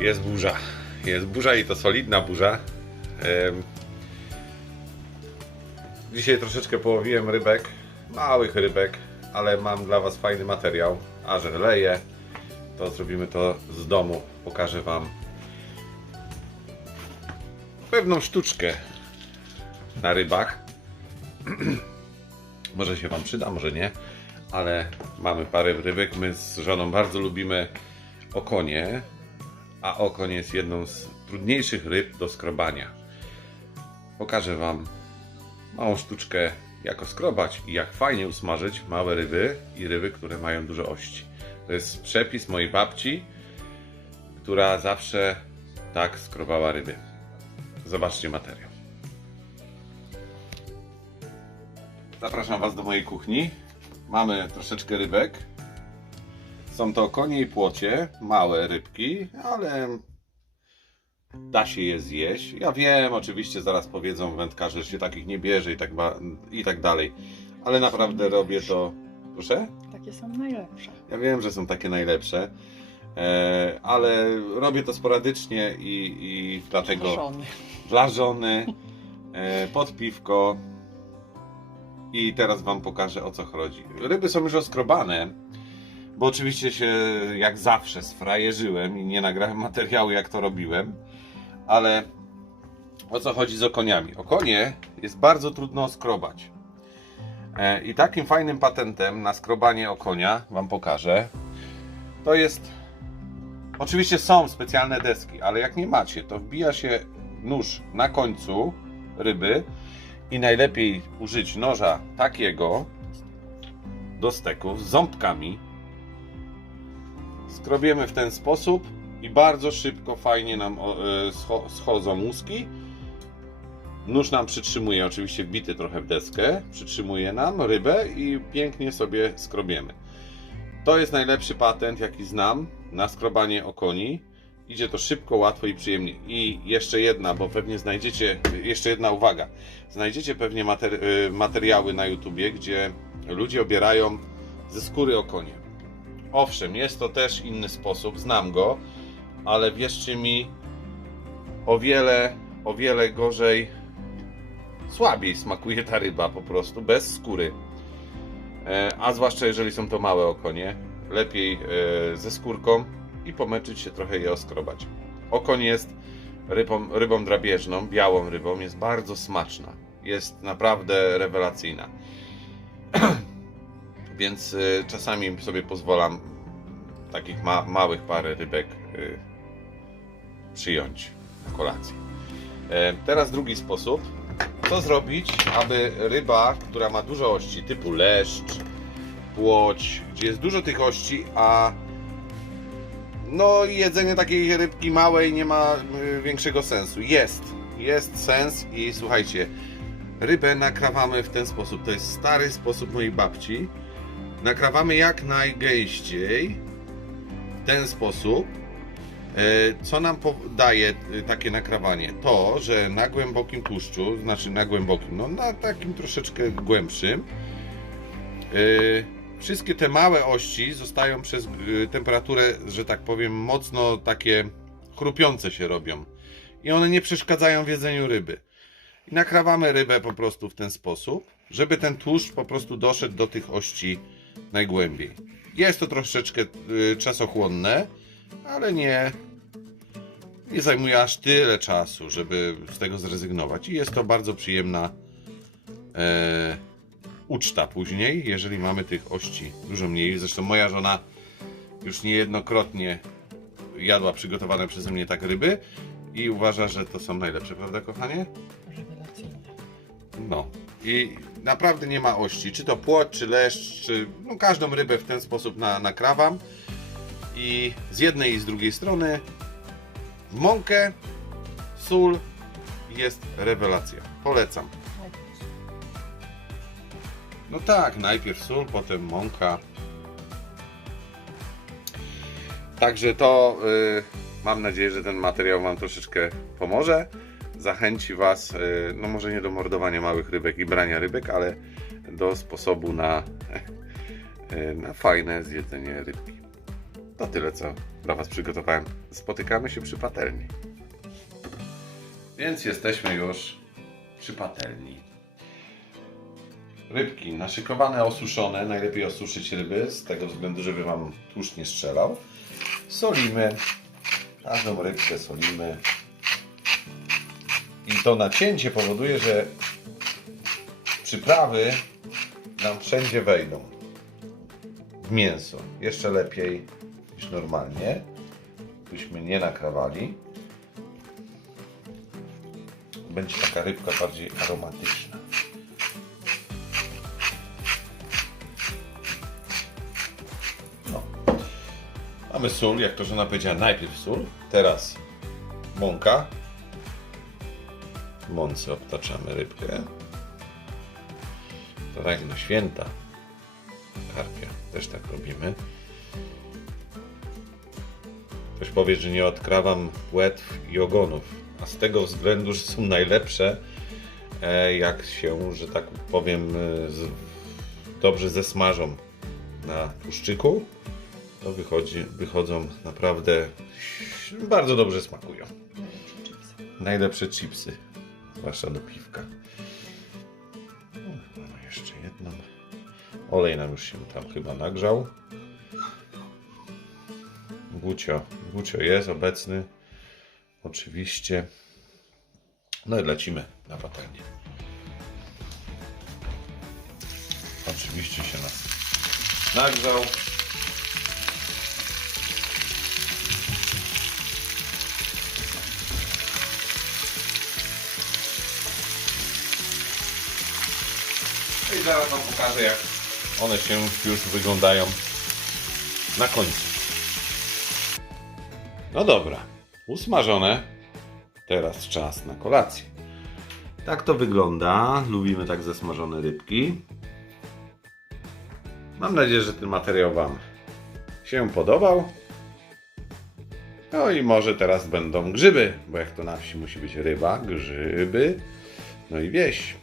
Jest burza. Jest burza i to solidna burza. Dzisiaj troszeczkę połowiłem rybek, małych rybek, ale mam dla Was fajny materiał. A że leję, to zrobimy to z domu. Pokażę Wam pewną sztuczkę na rybach. może się Wam przyda, może nie, ale mamy parę rybek. My z żoną bardzo lubimy okonie, a okoń jest jedną z trudniejszych ryb do skrobania. Pokażę Wam małą sztuczkę, jak oskrobać i jak fajnie usmażyć małe ryby i ryby, które mają dużo ości. To jest przepis mojej babci, która zawsze tak skrobała ryby. Zobaczcie materiał. Zapraszam Was do mojej kuchni. Mamy troszeczkę rybek. Są to konie i płocie, małe rybki, ale da się je zjeść. Ja wiem, oczywiście zaraz powiedzą wędkarze, że się takich nie bierze i tak, i tak dalej, ale naprawdę robię to. Proszę? Takie są najlepsze. Ja wiem, że są takie najlepsze, e, ale robię to sporadycznie i, i dlatego Żony. dla żony, e, pod piwko. I teraz Wam pokażę o co chodzi. Ryby są już oskrobane, bo oczywiście się jak zawsze sfrajerzyłem i nie nagrałem materiału jak to robiłem, ale o co chodzi z okoniami? Okonie jest bardzo trudno oskrobać. E, I takim fajnym patentem na skrobanie okonia Wam pokażę. To jest. Oczywiście są specjalne deski, ale jak nie macie, to wbija się nóż na końcu ryby i najlepiej użyć noża takiego do steków z ząbkami. Skrobiemy w ten sposób i bardzo szybko, fajnie nam e, scho- schodzą łuski. Nóż nam przytrzymuje, oczywiście wbity trochę w deskę, przytrzymuje nam rybę i pięknie sobie skrobiemy. To jest najlepszy patent, jaki znam na skrobanie okoni. Idzie to szybko, łatwo i przyjemnie. I jeszcze jedna, bo pewnie znajdziecie, jeszcze jedna uwaga. Znajdziecie pewnie y, materiały na YouTubie, gdzie ludzie obierają ze skóry okonie. Owszem, jest to też inny sposób, znam go, ale wierzcie mi, o wiele, o wiele gorzej, słabiej smakuje ta ryba po prostu, bez skóry. E, A zwłaszcza jeżeli są to małe okonie, lepiej e, ze skórką i pomęczyć się trochę je oskrobać. Okoń jest rybą, rybą drapieżną, białą rybą, jest bardzo smaczna. Jest naprawdę rewelacyjna. Więc e, czasami sobie pozwalam takich ma, małych parę rybek e, przyjąć na kolację. E, Teraz drugi sposób. Co zrobić, aby ryba, która ma dużo ości, typu leszcz, płoć, gdzie jest dużo tych ości, a no jedzenie takiej rybki małej nie ma y, większego sensu. Jest, jest sens i słuchajcie, rybę nakrawamy w ten sposób. To jest stary sposób mojej babci. Nakrawamy jak najgęściej w ten sposób. E, Co nam daje y, takie nakrawanie? To, że na głębokim tłuszczu, znaczy na głębokim, no na takim troszeczkę głębszym, y, wszystkie te małe ości zostają przez y, temperaturę, że tak powiem, mocno takie chrupiące się robią. I one nie przeszkadzają w jedzeniu ryby. I nakrawamy rybę po prostu w ten sposób, żeby ten tłuszcz po prostu doszedł do tych ości najgłębiej. Jest to troszeczkę y, czasochłonne, ale nie, nie zajmuje aż tyle czasu, żeby z tego zrezygnować. I jest to bardzo przyjemna e, uczta później, jeżeli mamy tych ości dużo mniej. Zresztą moja żona już niejednokrotnie jadła przygotowane przeze mnie tak ryby i uważa, że to są najlepsze, prawda kochanie? Rewelacyjne. No. I naprawdę nie ma ości. Czy to płoć, czy leszcz, czy no każdą rybę w ten sposób na, nakrawam. I z jednej i z drugiej strony w mąkę, sól jest rewelacja. Polecam. No tak, najpierw sól, potem mąka. Także to y, mam nadzieję, że ten materiał Wam troszeczkę pomoże. Zachęci Was, y, no może nie do mordowania małych rybek i brania rybek, ale do sposobu na, y, na fajne zjedzenie rybki. To tyle, co dla Was przygotowałem. Spotykamy się przy patelni. Więc jesteśmy już przy patelni. Rybki naszykowane, osuszone. Najlepiej osuszyć ryby, z tego względu, żeby Wam tłuszcz nie strzelał. Solimy. Każdą rybkę solimy. To nacięcie powoduje, że przyprawy nam wszędzie wejdą. W mięso. Jeszcze lepiej niż normalnie. Byśmy nie nakrawali. Będzie taka rybka bardziej aromatyczna. No. Mamy sól, jak to żona powiedziała, najpierw sól, teraz mąka. Mące obtaczamy rybkę. To tak na święta. Karpia też tak robimy. Ktoś powie, że nie odkrawam płetw i ogonów, a z tego względu, że są najlepsze, e, jak się, że tak powiem, e, dobrze zesmażą na tłuszczyku, to wychodzi, wychodzą naprawdę bardzo dobrze smakują. Najlepsze chipsy. Najlepsze chipsy, zwłaszcza do piwka. O, Mamy jeszcze jedną. Olej nam już się tam chyba nagrzał. Gucio, Gucio jest obecny. Oczywiście. No i lecimy na patelnię. Oczywiście się nas nagrzał. Zaraz Wam pokażę, jak one się już wyglądają na końcu. No dobra, usmażone. Teraz czas na kolację. Tak to wygląda. Lubimy tak zasmażone rybki. Mam nadzieję, że ten materiał Wam się podobał. No i może teraz będą grzyby, bo jak to na wsi musi być ryba, grzyby, no i wieś.